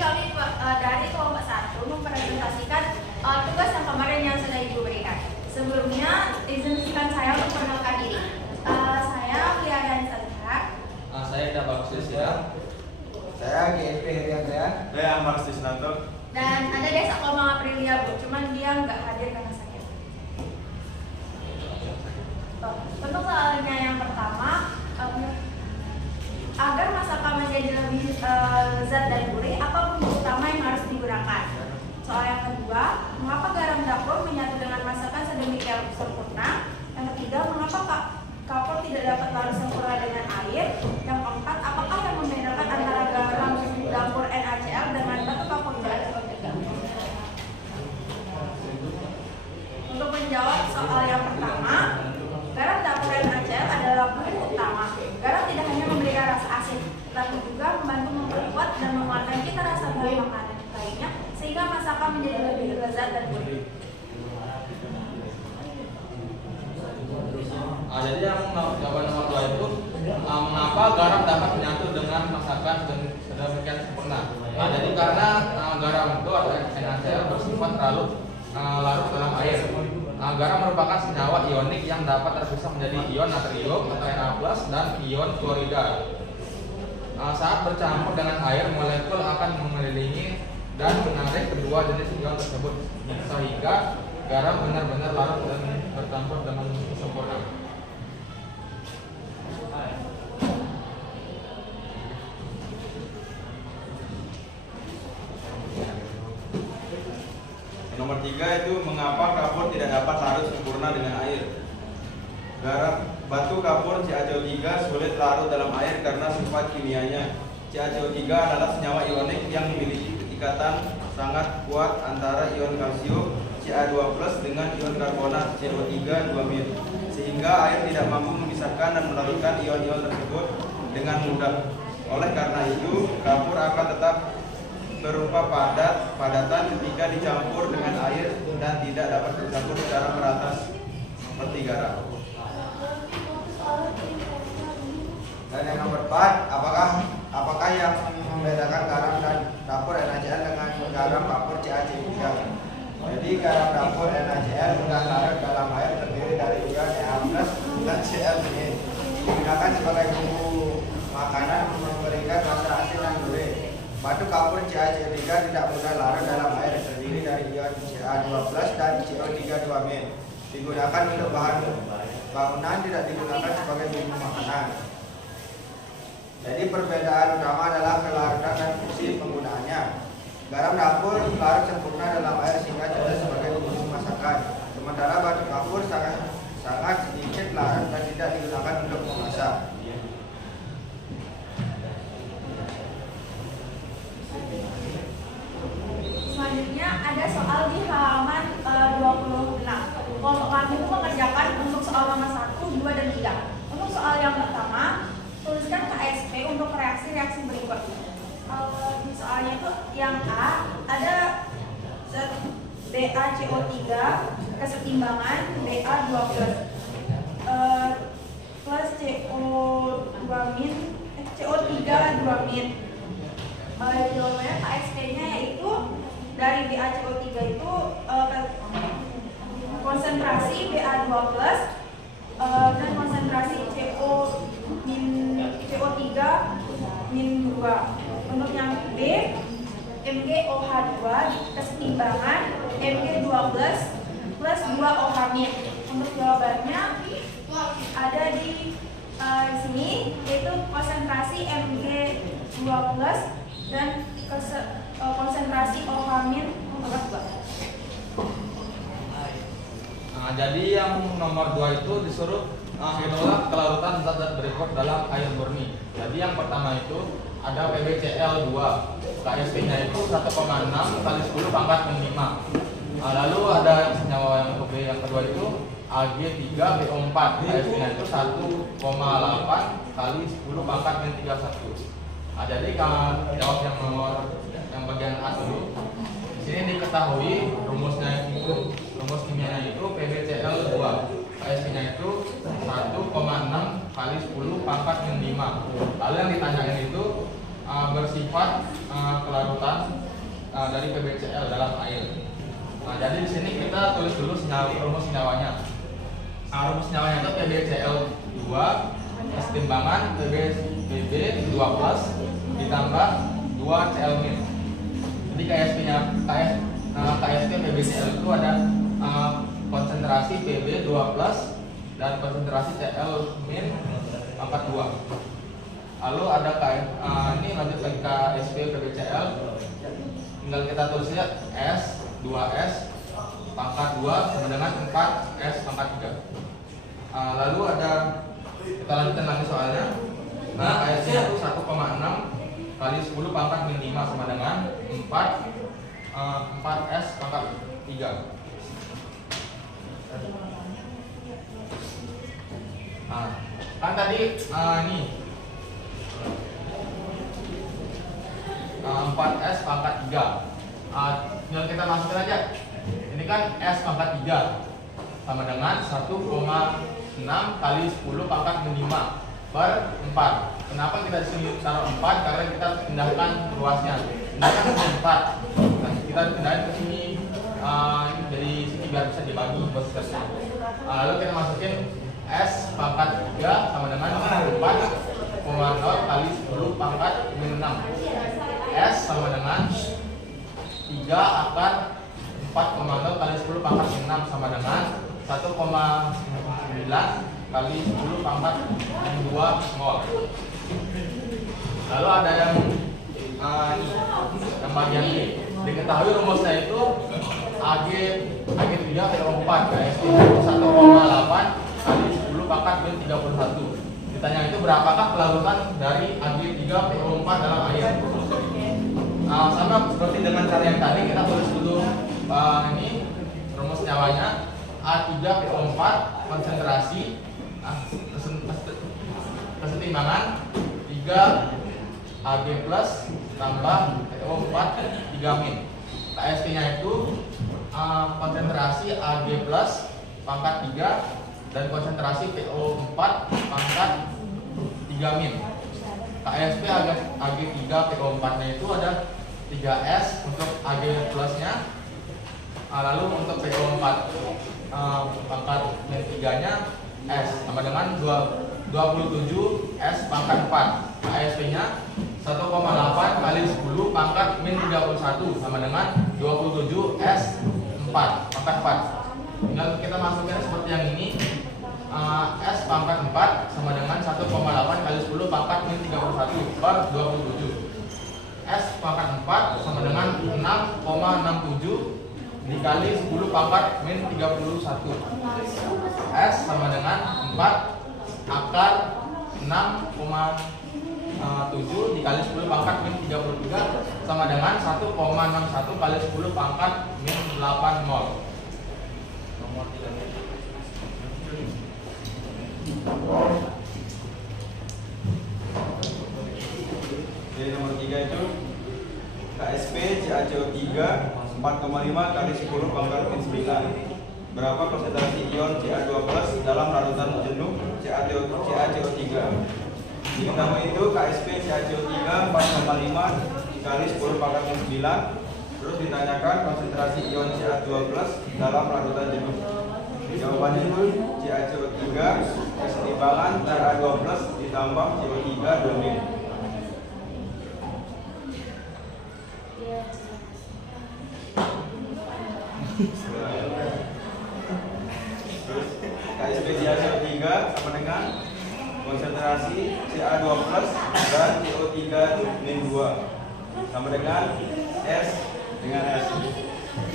kami dari kelompok 1 mempresentasikan tugas yang kemarin yang sudah Ibu berikan. Sebelumnya, izinkan saya untuk perkenalkan diri. Saya Fiadan Salihak. Saya Dabak Sisiran. Saya GSP Heriandra. Saya Amar Sisnanto. Dan ada Desa Komang Aprilia, Bu. Cuman dia nggak hadir karena sakit. Untuk soalnya yang pertama, agar masakan menjadi lebih lezat dan gurih, apa bumbu utama yang harus digunakan? Soal yang kedua, mengapa garam dapur menyatu dengan masakan sedemikian sempurna? Yang ketiga, mengapa kapur tidak dapat larut sempurna dengan air? Yang keempat, apakah yang membedakan antara garam dapur NaCl dengan batu kapur jatuh? Untuk menjawab soal yang pertama, garam dapur NaCl adalah bumbu utama. Garam tidak hanya memberikan rasa asin, tetapi juga membantu memperkuat dan menguatkan cita rasa bahan makanan lainnya, sehingga masakan menjadi lebih lezat dan gurih. Jadi yang jawaban nomor 2 itu mengapa garam dapat menyatu dengan masakan sedemikian sempurna. Jadi karena garam itu atau NaCl bersifat larut dalam air. Garam merupakan senyawa ionik yang dapat terpisah menjadi ion natrium atau Na+ dan ion klorida. Saat bercampur dengan air, molekul akan mengelilingi dan menarik kedua jenis ion tersebut, sehingga garam benar-benar larut dan bercampur dengan sempurna. Nomor 3 itu mengapa kapur tidak dapat larut sempurna dengan air. Batu kapur CaCO3 sulit larut dalam air karena sifat kimianya. CaCO3 adalah senyawa ionik yang memiliki ketikatan sangat kuat antara ion kalsium Ca2+ dengan ion karbonat CO3 2-, sehingga air tidak mampu memisahkan dan melarutkan ion-ion tersebut dengan mudah. Oleh karena itu, kapur akan tetap berupa padatan ketika dicampur dengan air dan tidak dapat bercampur secara merata seperti garam. Dan yang nomor 4, apakah yang membedakan garam dan dapur NaCl dengan garam dapur CaCO3? Jadi garam dapur NaCl mudah larut dalam air terdiri dari ion Na+ dan Cl-. Digunakan sebagai bumbu makanan memberikan rasa asin dan gurih. Batu kapur CaCO3 tidak mudah larut dalam air terdiri dari ion Ca2+ dan CO3 2-. Digunakan untuk bahan bangunan, tidak digunakan sebagai bumbu makanan. Jadi perbedaan utama adalah kelarutan dan fungsi penggunaannya. Garam dapur larut sempurna dalam air sehingga cocok sebagai bumbu masakan. Sementara batu kapur sangat sedikit larut dan tidak digunakan untuk memasak. Selanjutnya ada soal di halaman 26. Kelompok kami itu mengerjakan untuk soal nomor 1, 2, dan 3. Untuk soal yang pertama, tuliskan KSP untuk reaksi-reaksi berikut. Di soalnya itu yang A, ada BaCO3 kesetimbangan Ba2+ plus CO3 2-. Jawabannya KSP-nya yaitu dari BaCO3 itu konsentrasi Ba2+ dan konsentrasi CO3-2. Untuk yang B, MgOH2 kesetimbangan Mg2+ plus 2OH-. Untuk jawabannya ada di sini, yaitu konsentrasi Mg2+ dan konsentrasi OH- 2. Jadi yang nomor 2 itu disuruh menolak kelarutan zat-zat berikut dalam air murni. Jadi yang pertama itu ada PbCl2, KSP-nya itu 1,6 kali 10 pangkat 5. Lalu ada senyawa yang kedua itu Ag3BO4, KSP-nya itu 1,8 kali 10 pangkat 31. Jadi kalau jawab yang bagian A dulu. Di sini diketahui rumus kimianya itu PbCl2, KSP-nya itu 1,6 kali 10 pangkat 5. Lalu yang ditanyain itu bersifat kelarutan dari PbCl dalam air. Nah, jadi di sini kita tulis dulu rumus senyawanya. Rumus senyawanya itu PbCl2 timbangan Pb 2+ ditambah 2Cl-. Jadi KSP-nya KSP PbCl itu ada konsentrasi Pb 2+ dan konsentrasi Cl- pangkat 2. Lalu ada ini lanjut ke KSP PbCl, tinggal kita tulis saja S 2S pangkat 2 sama dengan 4S pangkat 3. Lalu ada, kita lanjutkan lagi soalnya. Nah, KSP itu 1,6 kali 10 pangkat min 5 sama dengan 4S pangkat 3. Nah, kan tadi ini 4S pangkat 3. Tinggal kita masukkan aja. Ini kan S pangkat 3 sama dengan 1,6 kali 10 pangkat min 5 per 4. Kenapa kita disini taruh 4? Karena kita pindahkan ruasnya. Pindahkan ke 4. Nah, kita pindahin ke sini. Dari sini biar bisa dibagi posisinya. Lalu kita masukin S pangkat 3 sama dengan 4,0 kali 10 pangkat min 6. S sama dengan 3 akar 4,0 kali 10 pangkat min 6 sama dengan 1,9 kali 10 pangkat min 2 mol. Lalu ada yang bagian ini. Diketahui rumusnya itu Ag3 PO4 KSP itu 1,8 kali 10 pangkat min 31. Ditanya itu berapakah kelarutan dari Ag3 PO4 dalam air? Sama seperti dengan cara yang tadi, kita tulis dulu ini rumus nyawanya. A3PO4 konsentrasi kesetimbangan 3 Ag plus tambah PO4 3 min. KSP nya itu konsentrasi Ag plus pangkat 3 dan konsentrasi PO4 pangkat 3 min. KSP Ag3 PO4 nya itu ada 3S untuk Ag plusnya. Lalu untuk PO4 pangkat min 3 nya S sama dengan 27 S pangkat 4. KSP nya 1,8 kali 10 pangkat min 31 sama dengan 27 S 4 pangkat 4. Tinggal kita masukkan seperti yang ini. S pangkat 4 sama dengan 1,8 kali 10 pangkat min 31 per 27. S pangkat 4 sama dengan 6,67 dikali 10 pangkat min 31. S sama dengan 4 akar 6,7 dikali 10 pangkat min 33 sama dengan 1,61 kali 10 pangkat min 8 mol. Nomor 3. Jadi nomor 3 itu KSP CaCO3 4,5 kali 10 pangkat min 9. Berapa konsentrasi ion Ca2+ dalam larutan jenuh CaCO3? Diketahui itu KSP CaCO3 4,5 kali 10 pangkat min 9. Terus ditanyakan konsentrasi ion Ca2+ dalam larutan jenuh. Jawabannya itu CaCO3 kesetimbangan Ca2+ ditambah CO3 2 min. Terus KSP CaCO3 sama dengan konsentrasi Ca2+ dan CO3 min 2 sama dengan S dengan S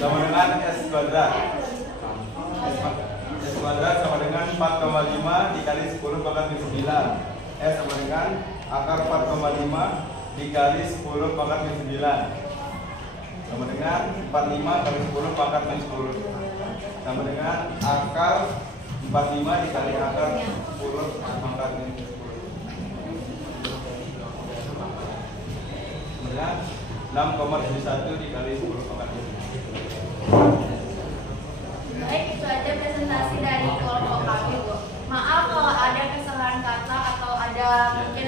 sama dengan S kuadrat. S kuadrat sama dengan 4,5 dikali 10 pangkat min 9. S sama dengan akar 4,5 dikali 10 pangkat min 9 sama dengan 45 kali 10 pangkat min 10 sama dengan akar 45 dikali akar 10 pangkat min 10 sama dengan 6,71 dikali 10 pangkat min 10. Baik, itu aja presentasi dari kelompok kami, Bu. Maaf kalau ada kesalahan kata atau ada mungkin